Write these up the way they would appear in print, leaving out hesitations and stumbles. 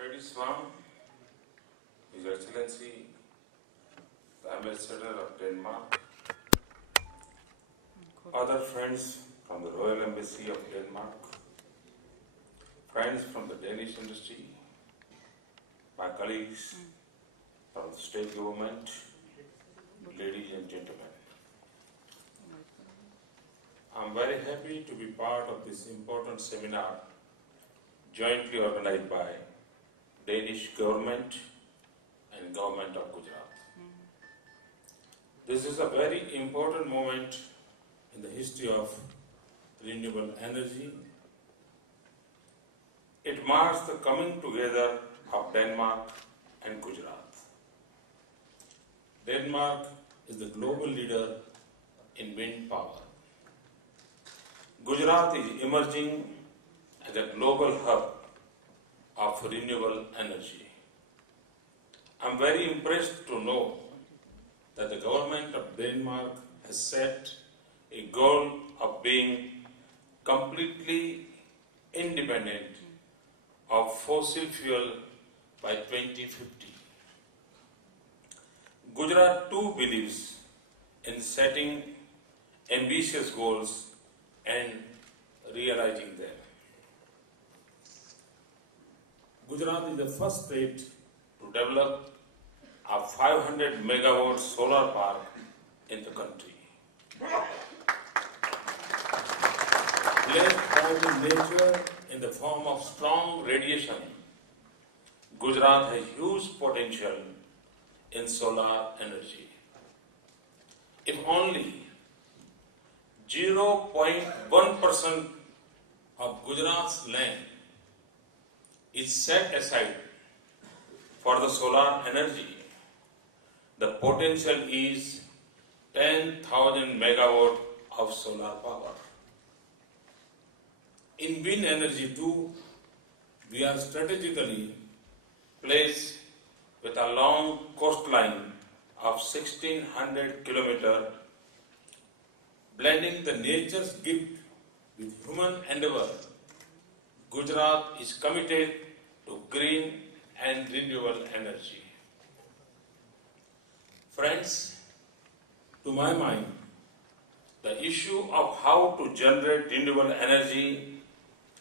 Trade Islam, His Excellency, the Ambassador of Denmark, other friends from the Royal Embassy of Denmark, friends from the Danish industry, my colleagues from the state government, ladies and gentlemen. I'm very happy to be part of this important seminar jointly organized by Danish government and government of Gujarat. This is a very important moment in the history of renewable energy. It marks the coming together of Denmark and Gujarat. Denmark is the global leader in wind power. Gujarat is emerging as a global hub of renewable energy. I am very impressed to know that the government of Denmark has set a goal of being completely independent of fossil fuel by 2050. Gujarat too believes in setting ambitious goals and realizing them. Gujarat is the first state to develop a 500 megawatt solar park in the country. Blessed by the nature in the form of strong radiation, Gujarat has huge potential in solar energy. If only 0.1% of Gujarat's land is set aside for the solar energy, the potential is 10,000 megawatt of solar power. In wind energy too, we are strategically placed with a long coastline of 1600 kilometers, blending the nature's gift with human endeavor. Gujarat is committed to green and renewable energy. Friends, to my mind, the issue of how to generate renewable energy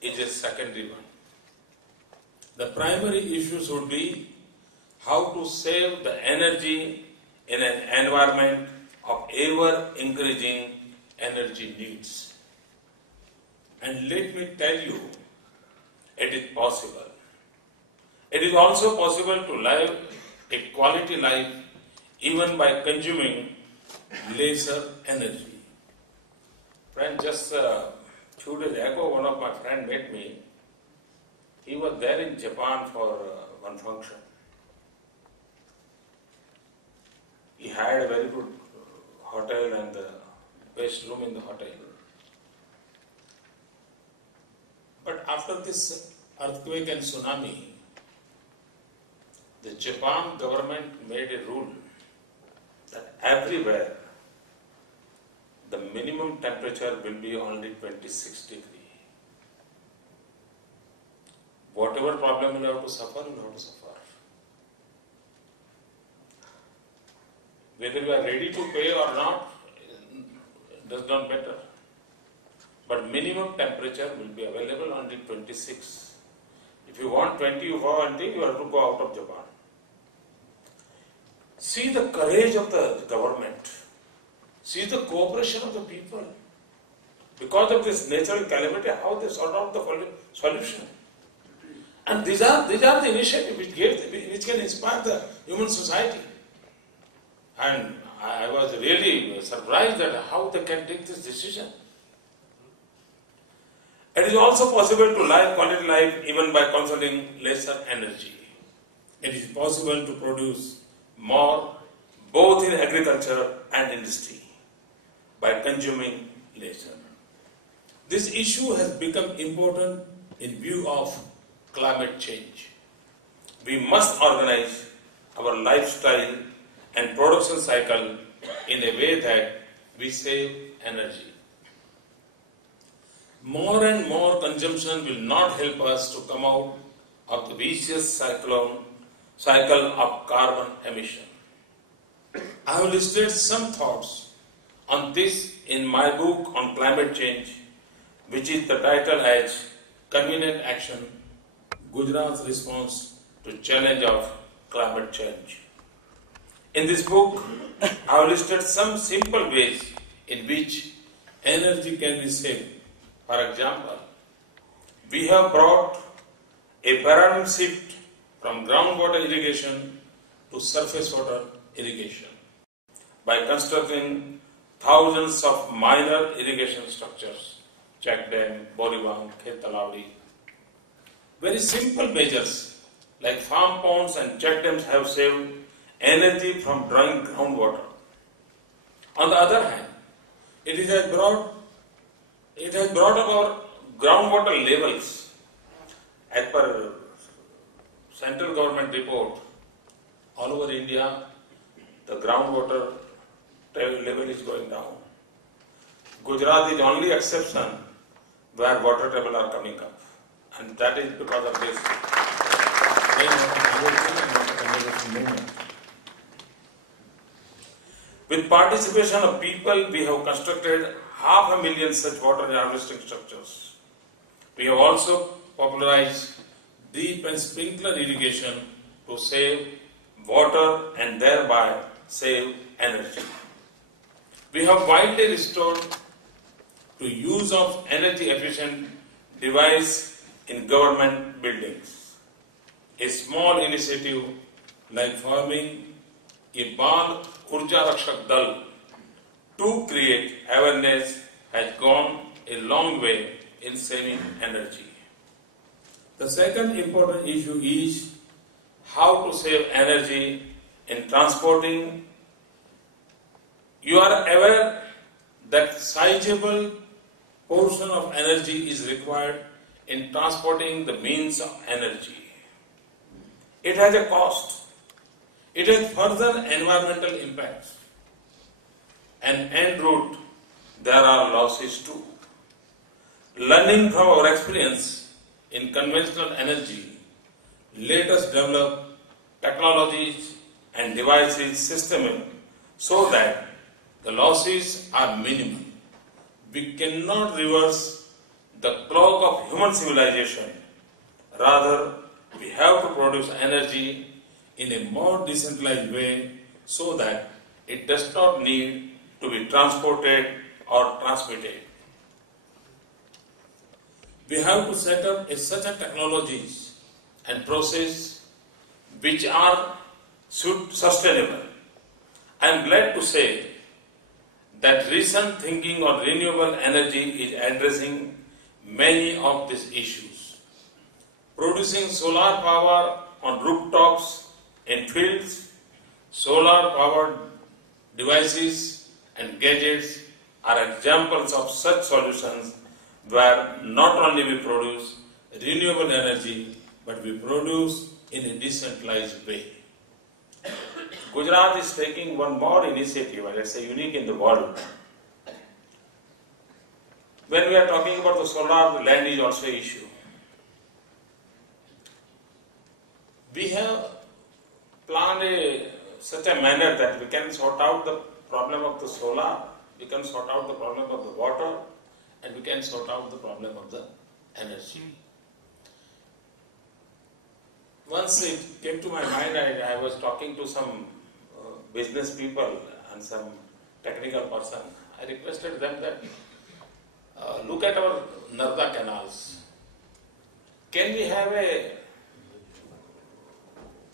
is a secondary one. The primary issue should be how to save the energy in an environment of ever-increasing energy needs. And let me tell you, it is possible. It is also possible to live a quality life even by consuming lesser energy. Friend, just a few days ago, one of my friends met me. He was there in Japan for one function. He had a very good hotel and the best room in the hotel. But after this earthquake and tsunami, the Japan government made a rule that everywhere the minimum temperature will be only 26 degrees. Whatever problem you have to suffer, you have to suffer. Whether you are ready to pay or not, does not matter. But minimum temperature will be available only 26. If you want 20, you have to go out of Japan. See the courage of the government. See the cooperation of the people. Because of this natural calamity, how they sort out the solution. And these are the initiatives which can inspire the human society. And I was really surprised at how they can take this decision. It is also possible to live quality life even by consuming lesser energy. It is possible to produce more both in agriculture and industry by consuming lesser. This issue has become important in view of climate change. We must organize our lifestyle and production cycle in a way that we save energy. More and more consumption will not help us to come out of the vicious cycle of carbon emission. I have listed some thoughts on this in my book on climate change, which is the title as Convenient Action, Gujarat's Response to Challenge of Climate Change. In this book, I have listed some simple ways in which energy can be saved. For example, we have brought a paradigm shift from groundwater irrigation to surface water irrigation by constructing thousands of minor irrigation structures, check dam, boribank, khet talawdi. Very simple measures like farm ponds and check dams have saved energy from drying groundwater. On the other hand, it has brought about groundwater levels. As per central government report, all over India, the groundwater level is going down. Gujarat is the only exception where water table are coming up, and that is because of this movement. With participation of people, we have constructed 500,000 such water harvesting structures. We have also popularized deep and sprinkler irrigation to save water and thereby save energy. We have widely restored to use of energy efficient device in government buildings. A small initiative like forming a Bal Urja Rakshak Dal to create awareness has gone a long way in saving energy. The second important issue is how to save energy in transporting. You are aware that sizable portion of energy is required in transporting the means of energy. It has a cost. It has further environmental impacts. And en route, there are losses too. Learning from our experience in conventional energy, let us develop technologies and devices system so that the losses are minimal. We cannot reverse the clock of human civilization. Rather, we have to produce energy in a more decentralized way so that it does not need to be transported or transmitted. We have to set up such a technologies and process which are sustainable. I am glad to say that recent thinking on renewable energy is addressing many of these issues. Producing solar power on rooftops, in fields, solar-powered devices and gadgets are examples of such solutions where not only we produce renewable energy, but we produce in a decentralized way. Gujarat is taking one more initiative, and it's unique in the world. When we are talking about the solar, the land is also an issue. We have planned such a manner that we can sort out the problem of the solar, we can sort out the problem of the water, and we can sort out the problem of the energy. Once it came to my mind, I was talking to some business people and some technical person. I requested them that look at our Narda canals. Can we have a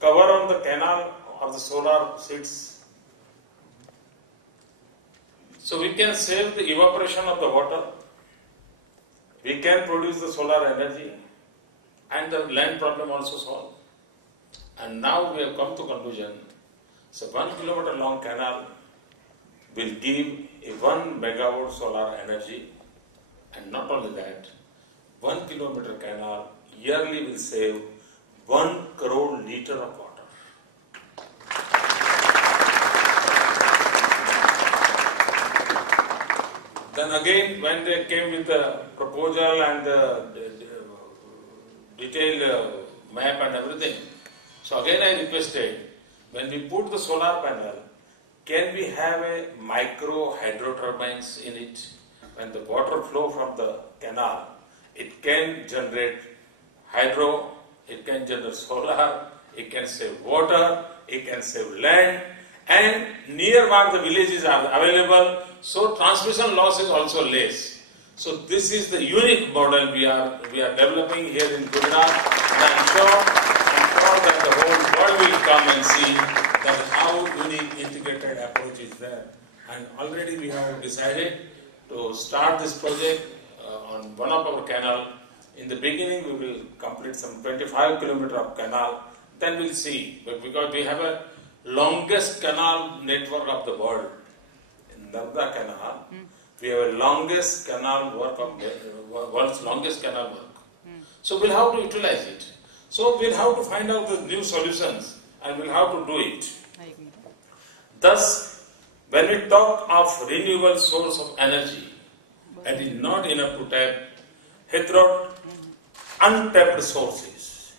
cover on the canal of the solar seeds? So we can save the evaporation of the water. We can produce the solar energy and the land problem also solved. And now we have come to conclusion. So 1 kilometer long canal will give a 1 megawatt solar energy, and not only that, 1 kilometer canal yearly will save 1 crore liter of water. Then again, when they came with the proposal and the detailed map and everything. So again I requested, when we put the solar panel, can we have a micro hydro turbines in it? When the water flow from the canal, it can generate hydro, it can generate solar, it can save water, it can save land, and nearby the villages are available, so transmission loss is also less. So this is the unique model we are developing here in Gujarat, and I'm sure that the whole world will come and see that how unique integrated approach is there. And already we have decided to start this project on one of our canal. In the beginning we will complete some 25 kilometers of canal, then we'll see. But because we have a longest canal network of the world, in Narda Canal, we have a longest canal work of world's longest canal work. So we'll have to utilize it. So we'll have to find out the new solutions and we'll have to do it. Thus, when we talk of renewable source of energy, it is not enough to tap hitherto untapped sources.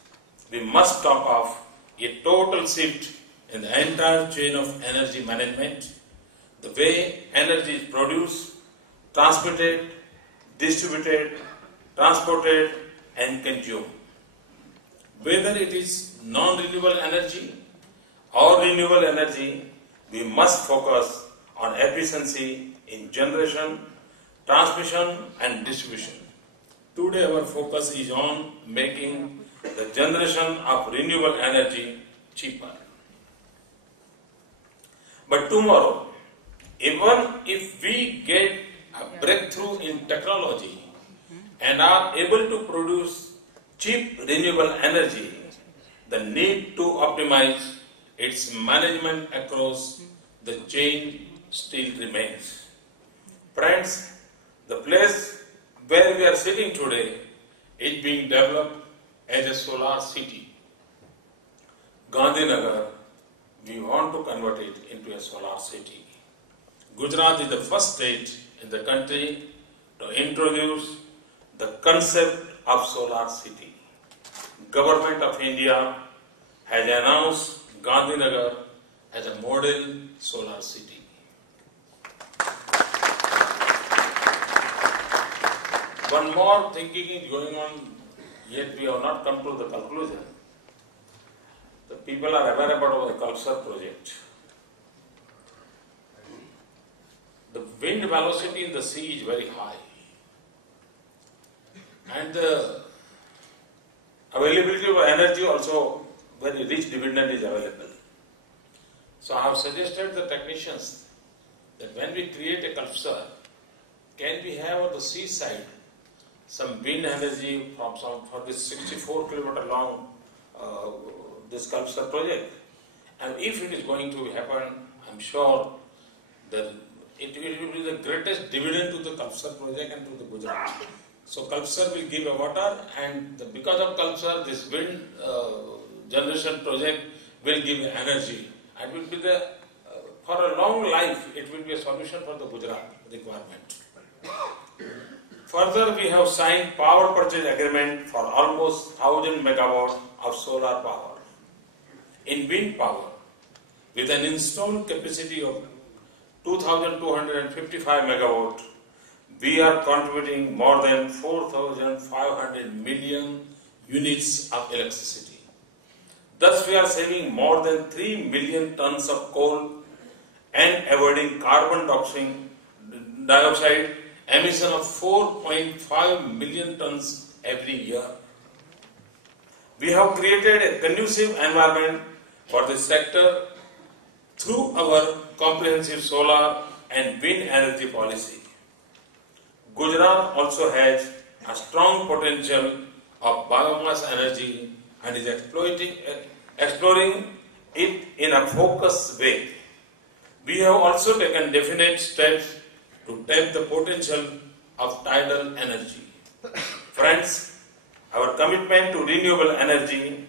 We must talk of a total shift in the entire chain of energy management, the way energy is produced, transmitted, distributed, transported and consumed. Whether it is non-renewable energy or renewable energy, we must focus on efficiency in generation, transmission and distribution. Today our focus is on making the generation of renewable energy cheaper. But tomorrow, even if we get a breakthrough in technology and are able to produce cheap renewable energy, the need to optimize its management across the chain still remains. Friends, the place where we are sitting today is being developed as a solar city. Gandhinagar, we want to convert it into a solar city. Gujarat is the first state in the country to introduce the concept of solar city. Government of India has announced Gandhinagar as a model solar city. One more thinking is going on, yet we have not come to the conclusion. The people are aware about the Culture project. The wind velocity in the sea is very high, and the availability of energy also very rich dividend is available. So I have suggested the technicians that when we create a culture, can we have on the seaside some wind energy for this 64 kilometer long this culture project, and if it is going to happen, I'm sure that it will be the greatest dividend to the culture project and to the Gujarat. So culture will give a water, and because of culture, this wind generation project will give energy, and will be the for a long life. It will be a solution for the Gujarat requirement. Further, we have signed power purchase agreement for almost 1,000 megawatt of solar power. In wind power, with an installed capacity of 2,255 megawatt, we are contributing more than 4,500 million units of electricity. Thus, we are saving more than 3 million tons of coal and avoiding carbon dioxide emission of 4.5 million tons every year. We have created a conducive environment for this sector through our comprehensive solar and wind energy policy. Gujarat also has a strong potential of biomass energy and is exploring it in a focused way. We have also taken definite steps to tap the potential of tidal energy. Friends, our commitment to renewable energy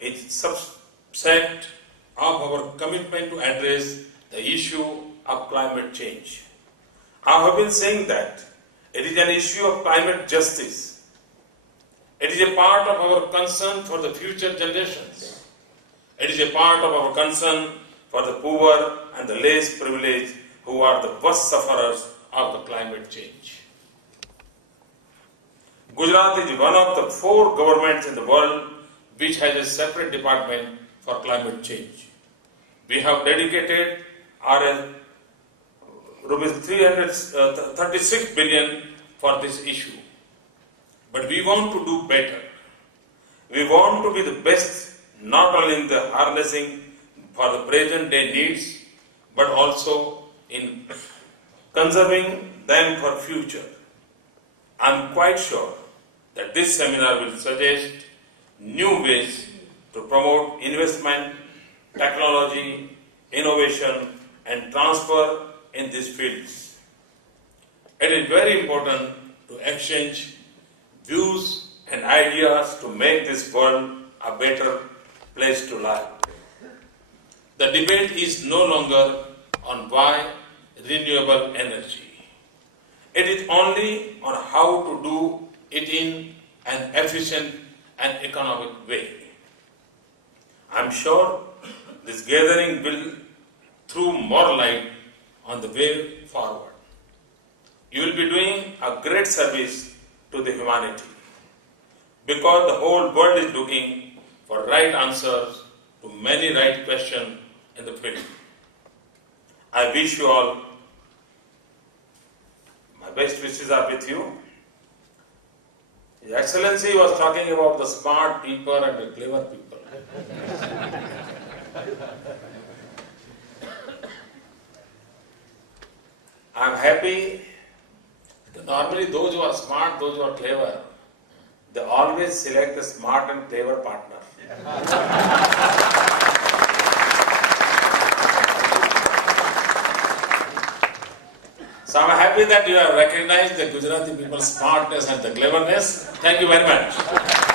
is subset of our commitment to address the issue of climate change. I have been saying that it is an issue of climate justice. It is a part of our concern for the future generations. It is a part of our concern for the poor and the less privileged who are the worst sufferers of the climate change. Gujarat is one of the 4 governments in the world which has a separate department for climate change. We have dedicated rupees 336 billion for this issue. But we want to do better. We want to be the best, not only in the harnessing for the present day needs, but also in conserving them for future. I am quite sure that this seminar will suggest new ways to promote investment, technology, innovation and transfer in these fields. It is very important to exchange views and ideas to make this world a better place to live. The debate is no longer on why renewable energy. It is only on how to do it in an efficient and economic way. I am sure this gathering will throw more light on the way forward. You will be doing a great service to the humanity because the whole world is looking for right answers to many right questions in the field. I wish you all, my best wishes are with you. His Excellency was talking about the smart people and the clever people. I am happy that normally those who are smart, those who are clever, they always select the smart and clever partner. So I am happy that you have recognized the Gujarati people's smartness and the cleverness. Thank you very much.